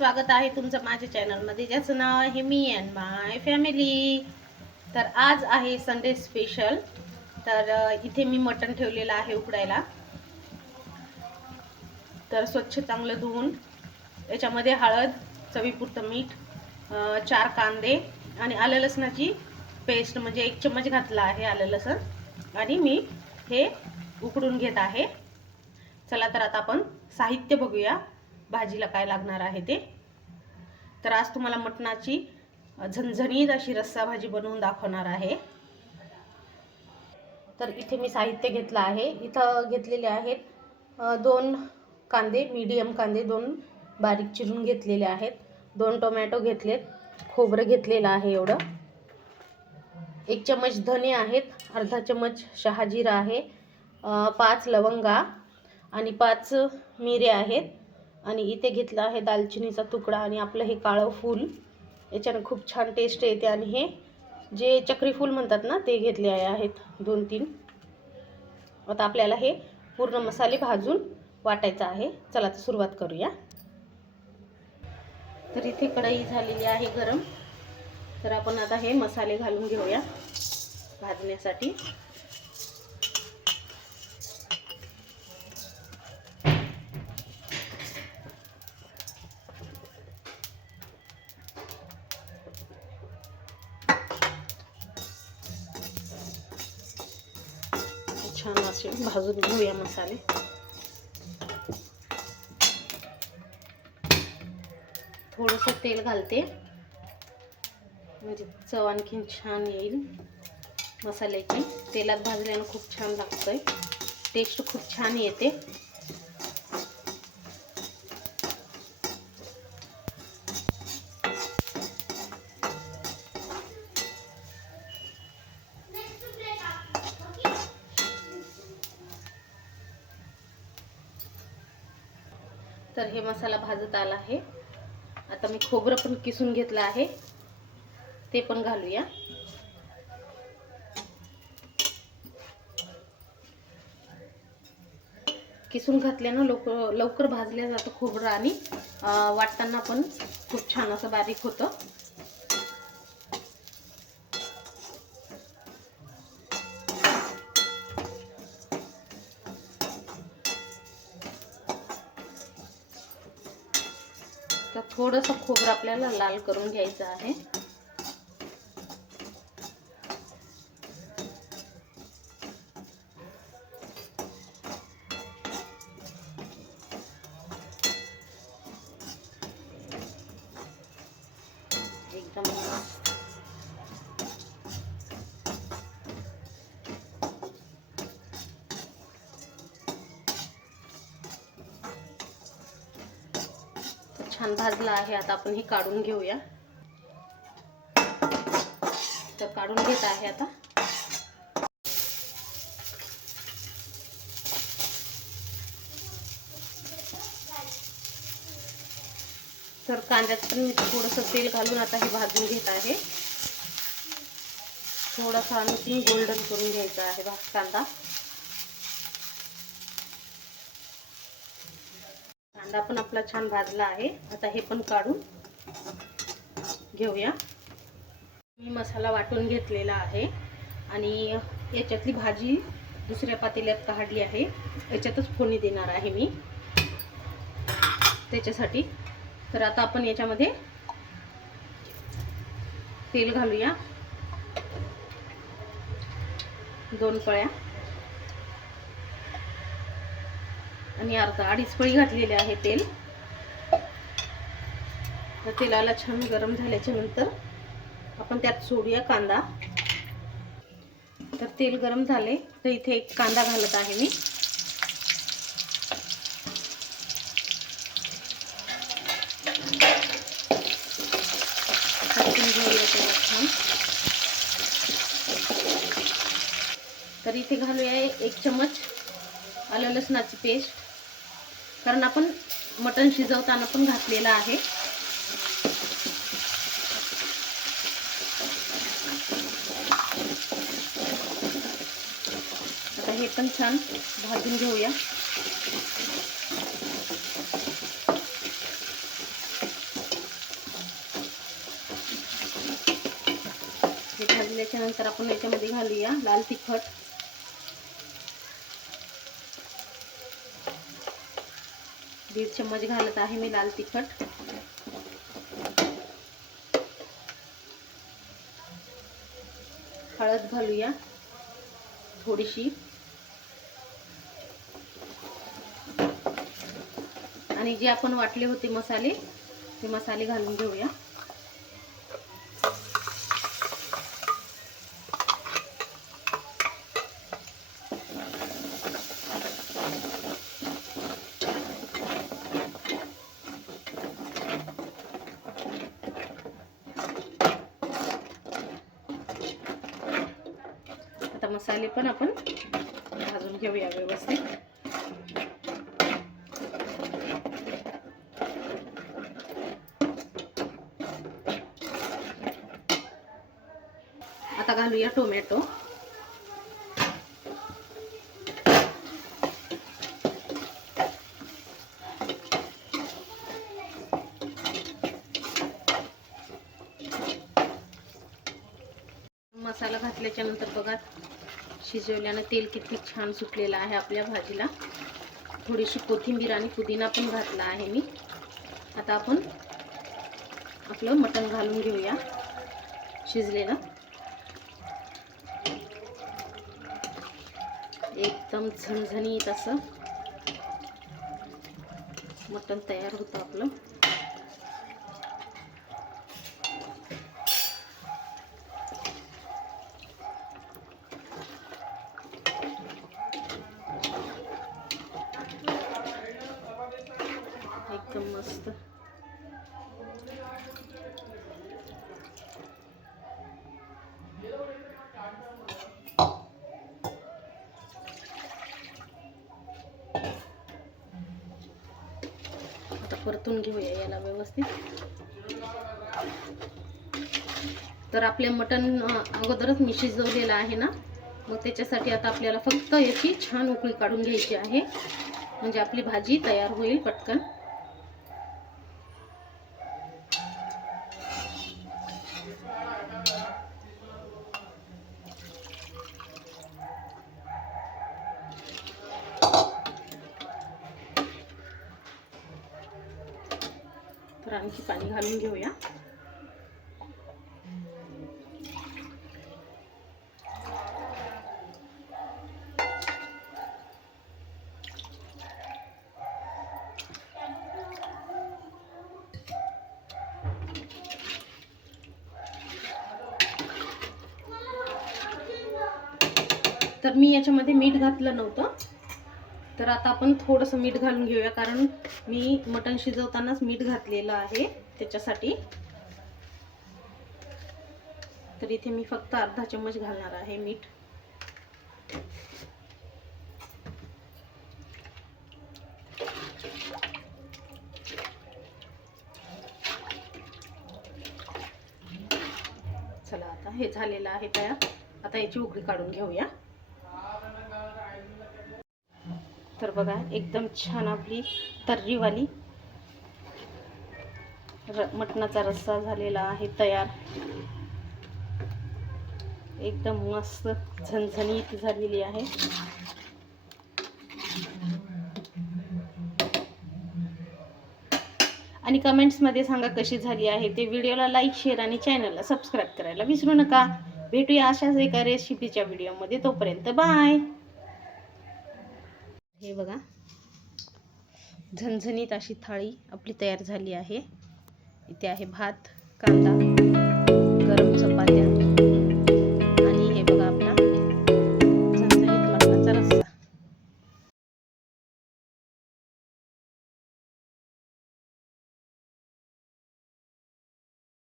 स्वागत आहे तुमचं माझ्या चॅनलमध्ये ज्याचं नाव आहे मी अँड माय फॅमिली तर आज आहे संडे स्पेशल तर इथे मी मटण ठेवलेलं आहे उकडायला. तर स्वच्छ चांगलं धुवून याच्यामध्ये हळद चवीपुरतं मीठ चार कांदे आणि आलं लसणाची पेस्ट म्हणजे एक चम्मच घातला आहे आलं लसण. आणि मी हे उकडून घेत आहे. चला तर आता आपण साहित्य बघूया. भाजीला काय लागणार आहे ते? तर आज तुम्हाला मटणाची झणझणीत अशी रस्सा भाजी बनवून दाखवणार आहे. तर इथे मी साहित्य घेतलं आहे. इथं घेतलेले आहेत दोन कांदे मीडियम कांदे दोन बारीक चिरून घेतलेले आहेत. दोन टोमॅटो घेतलेत खोबरं घेतलेलं आहे एवढं. एक चमच धने आहेत अर्धा चमच शहाजिरा आहे पाच लवंगा आणि पाच मिरे आहेत. आणि इथे घेतलं आहे दालचिनीचा तुकडा आणि आपलं हे काळं फूल. याच्यानं खूप छान टेस्ट येते आणि हे जे चक्री फूल म्हणतात ना ते घेतले आहेत दोन तीन आता आपल्याला हे पूर्ण मसाले भाजून वाटायचं आहे. चला तर सुरुवात करूया. तर इथे कढई झालेली आहे गरम. तर आपण आता हे मसाले घालून घेऊया भाजण्यासाठी. भाजून घेऊया मसाले. थोडंसं तेल घालते. म्हणजे चव आणखीन छान येईल मसाल्याची. तेलात भाजल्यानं खूप छान लागतंय. टेस्ट खूप छान येते. तर हे मसाला भाजत आला आहे. आता मी खोबरं पण किसून घेतलं आहे. ते पण घालूया. किसून घातल्यानं लवकर लवकर भाजल्या जातं खोबरं आणि वाटताना पण खूप छान असं बारीक होतं. थोडंसं खोबरं आपल्याला लाल करून घ्यायचं आहे. छान भाजला आहे. आता आपण हे काढून घेऊया. तर काढून घेत आहे आता. तर कांद्यात पण मी थोडंसं तेल घालून आता हे भाजून घेत आहे. थोडासा आणखी गोल्डन करून घ्यायचा आहे कांदा. कांदा पण आपला छान भाजला आहे. आता हे पण काढून घेऊया. मी मसाला वाटून घेतलेला आहे. आणि याच्यातली भाजी दुसऱ्या पातेल्यात काढली आहे. याच्यातच फोडणी देणार आहे मी. त्याच्यासाठी. तर आता आपण याच्यामध्ये तेल घालूया. दोन पळ्या. आणि अर्धा अडीच पळी घातलेले आहे तेल. तर तेलाला छान गरम झाल्याच्यानंतर आपण त्यात सोडूया कांदा. तर तेल गरम झाले तर इथे एक कांदा घालत आहे मी. छान. तर इथे घालूया एक चमच आलं लसणाची पेस्ट. कारण आपण मटण शिजवताना पण घातलेलं आहे. आता हे पण छान भाजून घेऊया. हे भाजल्याच्या नंतर आपण याच्यामध्ये घालूया लाल तिखट. दीड चम्मच घालत आहे मी लाल तिखट. हळद घालूया थोडीशी. आणि जे आपण वाटले होते मसाले ते मसाले घालून घेऊया आता मसाले पण आपण भाजून घेऊया व्यवस्थित. आता घालूया टोमॅटो. मसाला घातल्याच्या नंतर बघा शिजवल्यानं तेल किती छान सुटलेलं आहे आपल्या भाजीला. थोडीशी कोथिंबीर आणि पुदिना पण घातला आहे मी. आता आपण आपलं मटण घालून घेऊया शिजलेलं. एकदम झणझणीत असं मटण तयार होतं आपलं एकदम मस्त आता परतून घेऊया याला व्यवस्थित. तर आपल्या मटण अगोदरच मी शिजवलेलं आहे ना मग त्याच्यासाठी आता आपल्याला फक्त याची छान उकळी काढून घ्यायची आहे. म्हणजे आपली भाजी तयार होईल पटकन. तर आणखी पाणी घालून घेऊया. तर मी याच्यामध्ये मीठ घातलं नव्हतं. तर आता आपण थोडंसं मीठ घालून घेऊया कारण मी मटण शिजवतानाच मीठ घातलेलं आहे त्याच्यासाठी. तर इथे मी फक्त अर्धा चम्मच घालणार आहे मीठ. चला आता हे झालेलं आहे तयार. आता याची उकळी काढून घेऊया. तर बघा एकदम छान आपली तर्रीवाली र मटणाचा रस्सा झालेला आहे तयार. एकदम मस्त झणझणीत झालेली आहे. आणि कमेंट्समध्ये सांगा कशी झाली आहे ते व्हिडिओला लाईक शेअर आणि चॅनलला सबस्क्राईब करायला विसरू नका. भेटूया अशाच एका रेसिपीच्या व्हिडिओमध्ये तोपर्यंत बाय हे बघा. झणझणीत अशी थाळी आपली तयार झाली आहे. इथे आहे भात कांदा